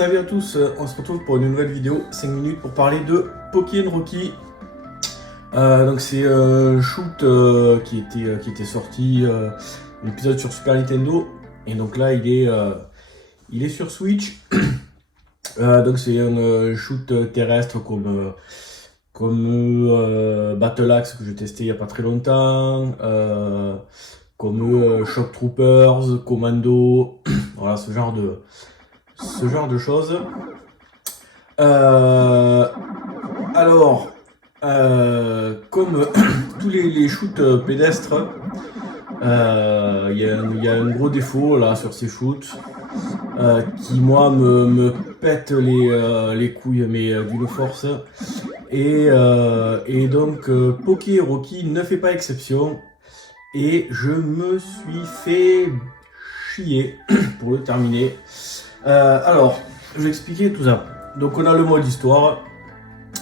Salut à tous, on se retrouve pour une nouvelle vidéo, 5 minutes pour parler de Pokémon Rocky. Donc c'est un shoot qui était sorti, un épisode sur Super Nintendo, et donc là il est sur Switch. Donc c'est un shoot terrestre comme Battle Axe que j'ai testé il n'y a pas très longtemps, comme Shock Troopers, Commando, voilà ce genre de choses. Comme tous les shoots pédestres, il y a un gros défaut là sur ces shoots qui moi me pète les couilles mais d'une force. Et donc Poké Rocky ne fait pas exception et je me suis fait chier pour le terminer. Je vais expliquer tout ça. Donc on a le mode histoire.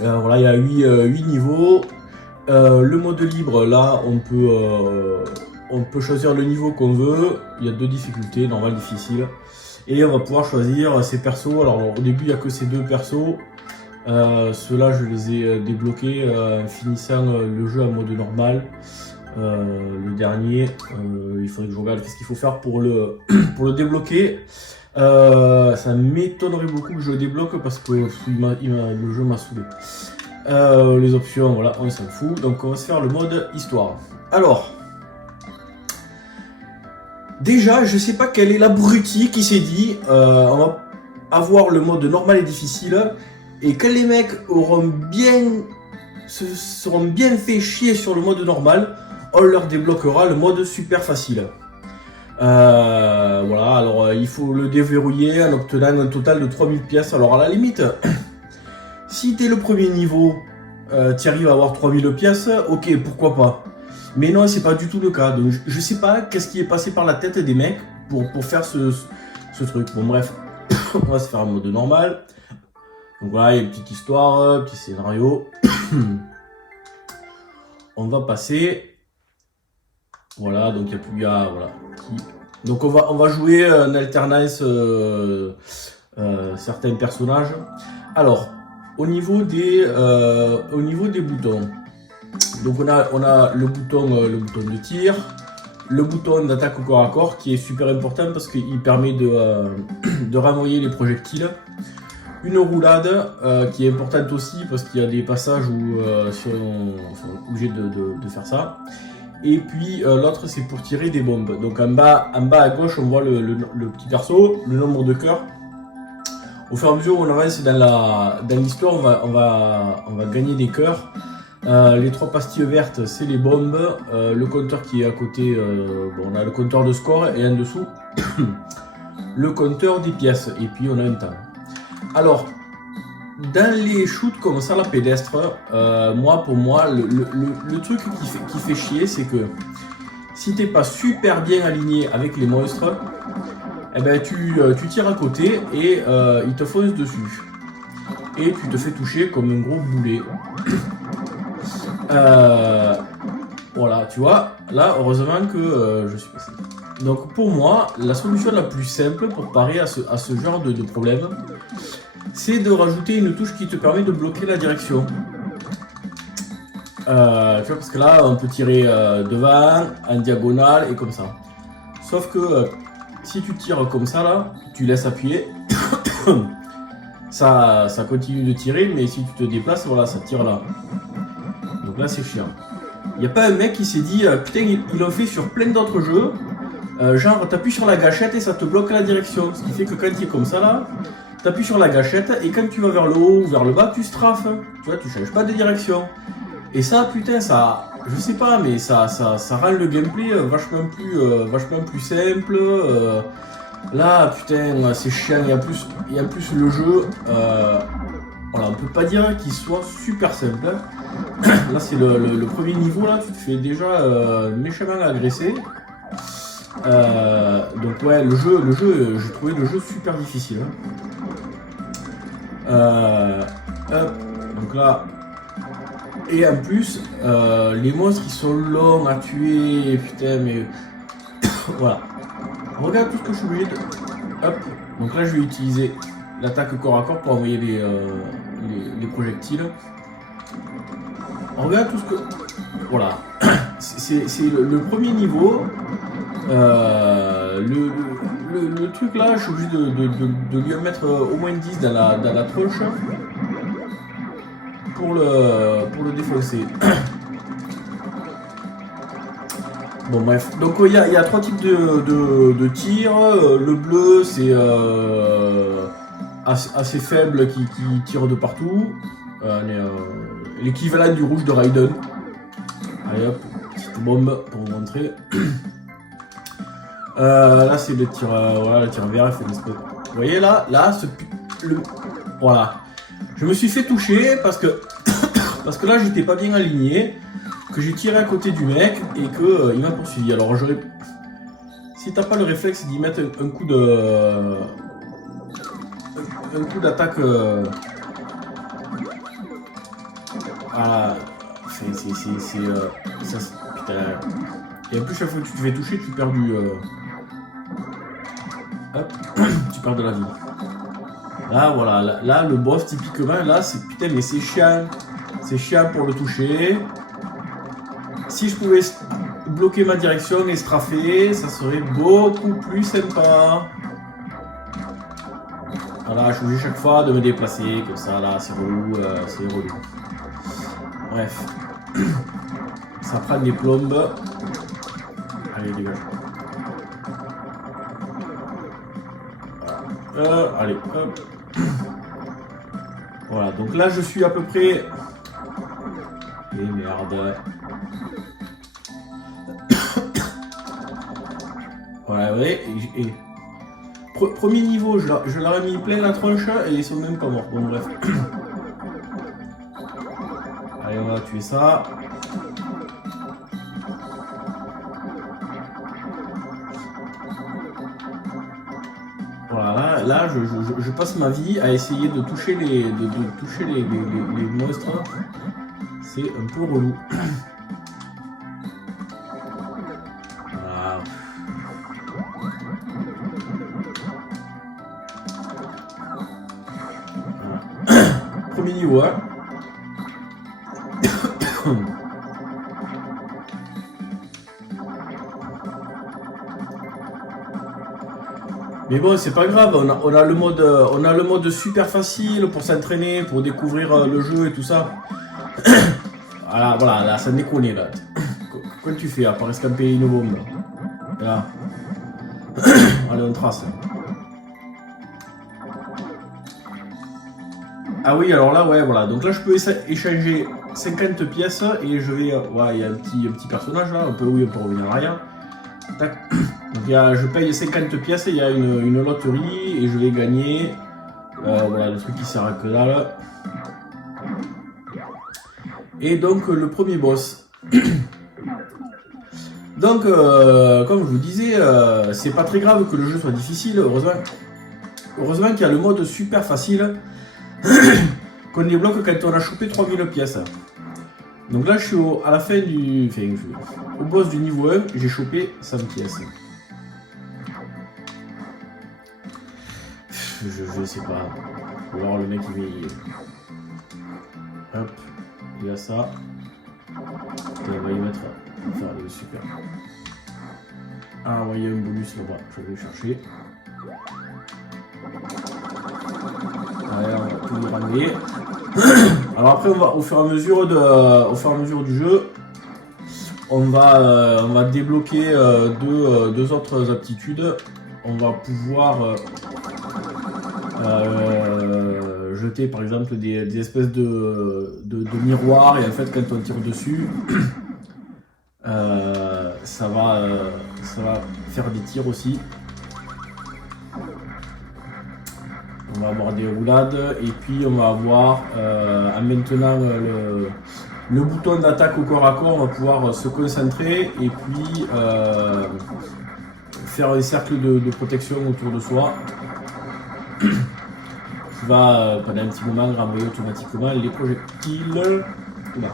Voilà, il y a 8 niveaux. Le mode libre, là, on peut choisir le niveau qu'on veut. Il y a 2 difficultés, normal, difficile. Et on va pouvoir choisir ses persos. Alors au début, il n'y a que ces 2 persos. Ceux-là, je les ai débloqués en finissant le jeu en mode normal. Le dernier, il faudrait que je regarde qu'est-ce qu'il faut faire pour le débloquer. Ça m'étonnerait beaucoup que je le débloque parce que le jeu m'a saoulé. Les options, voilà, on s'en fout. Donc on va se faire le mode histoire. Alors, déjà, je sais pas quel est l'abruti qui s'est dit on va avoir le mode normal et difficile, et quand les mecs seront bien fait chier sur le mode normal, on leur débloquera le mode super facile. Voilà, alors il faut le déverrouiller en obtenant un total de 3000 pièces. Alors à la limite, si t'es le premier niveau, tu arrives à avoir 3000 pièces, ok, pourquoi pas. Mais non, c'est pas du tout le cas. Donc je sais pas qu'est-ce qui est passé par la tête des mecs pour faire ce truc. Bon bref, on va se faire un mode normal. Donc voilà, il y a une petite histoire, petit scénario. On va passer. Voilà, donc il n'y a plus voilà. Donc on va jouer en alternance certains personnages. Alors, au niveau des boutons. Donc on a le bouton de tir, le bouton d'attaque au corps à corps qui est super important parce qu'il permet de renvoyer les projectiles. Une roulade qui est importante aussi parce qu'il y a des passages où on est obligé de faire ça. Et puis l'autre c'est pour tirer des bombes. Donc en bas à gauche on voit le petit perso, le nombre de cœurs. Au fur et à mesure où on avance dans l'histoire, on va gagner des cœurs. Les 3 pastilles vertes c'est les bombes. Le compteur qui est à côté, on a le compteur de score et en dessous le compteur des pièces. Et puis on a un temps. Alors, dans les shoots comme ça, la pédestre, pour moi, le truc qui fait chier, c'est que si t'es pas super bien aligné avec les monstres, eh ben tu tires à côté et ils te foncent dessus. Et tu te fais toucher comme un gros boulet. Voilà, tu vois, là, heureusement que je suis passé. Donc pour moi, la solution la plus simple pour parer à ce genre de problème, c'est de rajouter une touche qui te permet de bloquer la direction. Tu vois, parce que là, on peut tirer devant, en diagonale et comme ça. Sauf que si tu tires comme ça, là, tu laisses appuyer, ça continue de tirer, mais si tu te déplaces, voilà, ça tire là. Donc là, c'est chiant. Il n'y a pas un mec qui s'est dit, putain, ils l'ont fait sur plein d'autres jeux. Genre, t'appuies sur la gâchette et ça te bloque la direction. Ce qui fait que quand tu es comme ça, là, t'appuies sur la gâchette et quand tu vas vers le haut ou vers le bas, tu strafes. Tu vois, tu changes pas de direction. Et ça, putain, ça, je sais pas, mais ça rend le gameplay vachement plus simple. Là, putain, c'est chiant. Et en plus le jeu, voilà, on peut pas dire qu'il soit super simple. Là, c'est le premier niveau, là, tu te fais déjà méchamment agresser. Donc ouais, le jeu, j'ai trouvé le jeu super difficile. Donc là, et en plus, les monstres ils sont longs à tuer, putain, mais voilà. Regarde tout ce que je suis obligé de. Hop, donc là je vais utiliser l'attaque corps à corps pour envoyer les projectiles. On regarde tout ce que... Voilà. C'est le premier niveau. Le truc là, je suis obligé de lui en mettre au moins 10 dans la tronche pour le défoncer. Bon bref, donc il y a 3 types de tirs. Le bleu c'est assez faible qui tire de partout. L'équivalent du rouge de Raiden. Allez hop, petite bombe pour vous montrer. Là c'est le tir, voilà, le tir vert. Il faut vous voyez là voilà. Je me suis fait toucher parce que là j'étais pas bien aligné, que j'ai tiré à côté du mec et que il m'a poursuivi. Alors j'aurais, si t'as pas le réflexe d'y mettre un coup d'attaque, voilà, ça, putain. Et en plus chaque fois que tu te fais toucher, tu perds hop, tu perds de la vie. Là voilà, là le boss typiquement, là c'est putain mais c'est chiant pour le toucher. Si je pouvais bloquer ma direction et strafer, ça serait beaucoup plus sympa. Voilà, je suis obligé chaque fois de me déplacer comme ça, là c'est relou, Bref, ça prend des plombes. Allez dégage. Voilà. Allez hop. Voilà, donc là je suis à peu près... Et merde. Voilà, ouais, et premier niveau, je leur ai mis plein la tronche et ils sont même pas morts. Bon bref. Allez, on va tuer ça. Voilà, là je passe ma vie à essayer de toucher les monstres. C'est un peu relou. Voilà. Voilà. Premier niveau, hein. Mais bon, c'est pas grave, on a le mode super facile pour s'entraîner, pour découvrir le jeu et tout ça. Voilà, là, ça déconne là. Comment tu fais à part escamper une bombe là. Allez, on trace. Ah oui, alors là, ouais, voilà. Donc là, je peux échanger 50 pièces et je vais... Ouais, il y a un petit personnage là, on peut revenir en arrière. Tac. Donc je paye 50 pièces, il y a une loterie et je vais gagner. Voilà, le truc qui sert à que dalle. Et donc le premier boss. Donc comme je vous disais, c'est pas très grave que le jeu soit difficile, heureusement qu'il y a le mode super facile qu'on débloque quand on a chopé 3000 pièces. Donc là je suis à la fin au boss du niveau 1, j'ai chopé 100 pièces. Je sais pas. Faut voir le mec qui met... Hop, il a ça. Et on va y mettre... Enfin, super. Ah ouais, il y a un bonus là-bas, je vais le chercher. Allez, on va tout lui ramener. Alors après, on va, au fur et à mesure du jeu, on va débloquer deux autres aptitudes. On va pouvoir jeter par exemple des espèces de miroirs, et en fait quand on tire dessus, ça va faire des tirs aussi. On va avoir des roulades et puis on va avoir en maintenant le bouton d'attaque au corps à corps, on va pouvoir se concentrer et puis faire des cercles de protection autour de soi qui va pendant un petit moment renvoyer automatiquement les projectiles. Oula,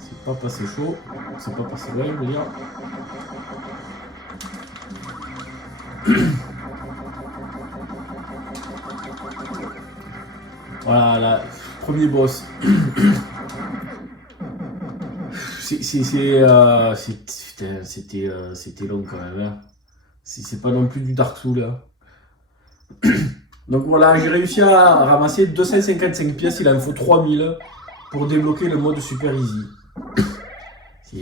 c'est pas passé chaud, c'est pas passé loin, je veux dire. Voilà, là, premier boss. C'était long quand même. Hein. C'est pas non plus du Dark Souls. Hein. Donc voilà, j'ai réussi à ramasser 255 pièces. Il en faut 3000 pour débloquer le mode Super Easy.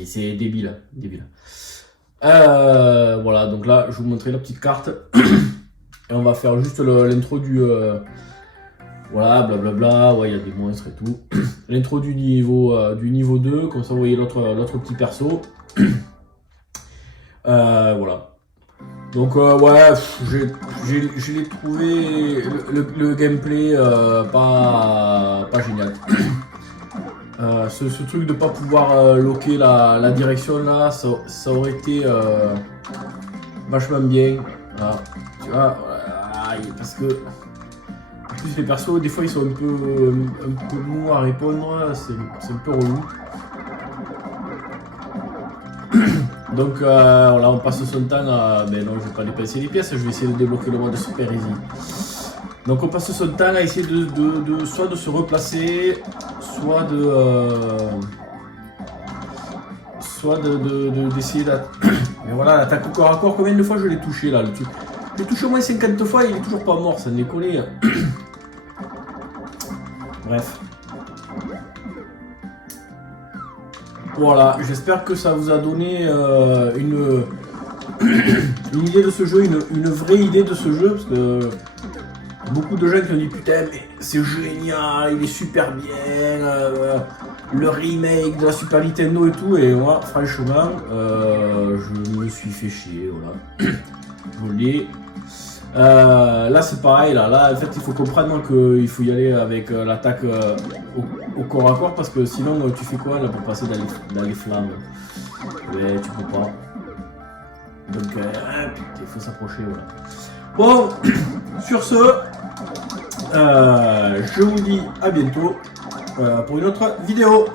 C'est débile, débile. Voilà, donc là, je vais vous montrer la petite carte. Et on va faire juste l'intro du... voilà, blablabla, ouais, il y a des monstres et tout. L'intro du niveau 2, comme ça vous voyez l'autre petit perso. Voilà. Donc ouais, j'ai trouvé le gameplay pas génial. Ce truc de pas pouvoir loquer la direction là, ça aurait été vachement bien. Voilà. Tu vois, voilà, parce que en plus les persos des fois ils sont un peu mous à répondre, c'est un peu relou. Donc voilà, on passe son temps à... Ben non, je vais pas dépenser les pièces, je vais essayer de débloquer le mode Super Easy. Donc on passe son temps à essayer soit de se replacer, soit d'essayer Mais voilà, l'attaque au corps à corps, combien de fois je l'ai touché là, le truc. Je l'ai touché au moins 50 fois et il est toujours pas mort, ça me déconne. Bref. Voilà, j'espère que ça vous a donné une idée de ce jeu, une vraie idée de ce jeu, parce que beaucoup de gens qui ont dit putain mais c'est génial, il est super bien, le remake de la Super Nintendo et tout, et moi franchement je me suis fait chier, voilà. Je vous le dis. Là c'est pareil, là en fait il faut comprendre qu'il faut y aller avec l'attaque au corps à corps, parce que sinon tu fais quoi là pour passer dans les flammes? Mais tu peux pas. Donc il faut s'approcher, voilà. Bon, sur ce, je vous dis à bientôt pour une autre vidéo.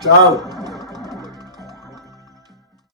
Ciao!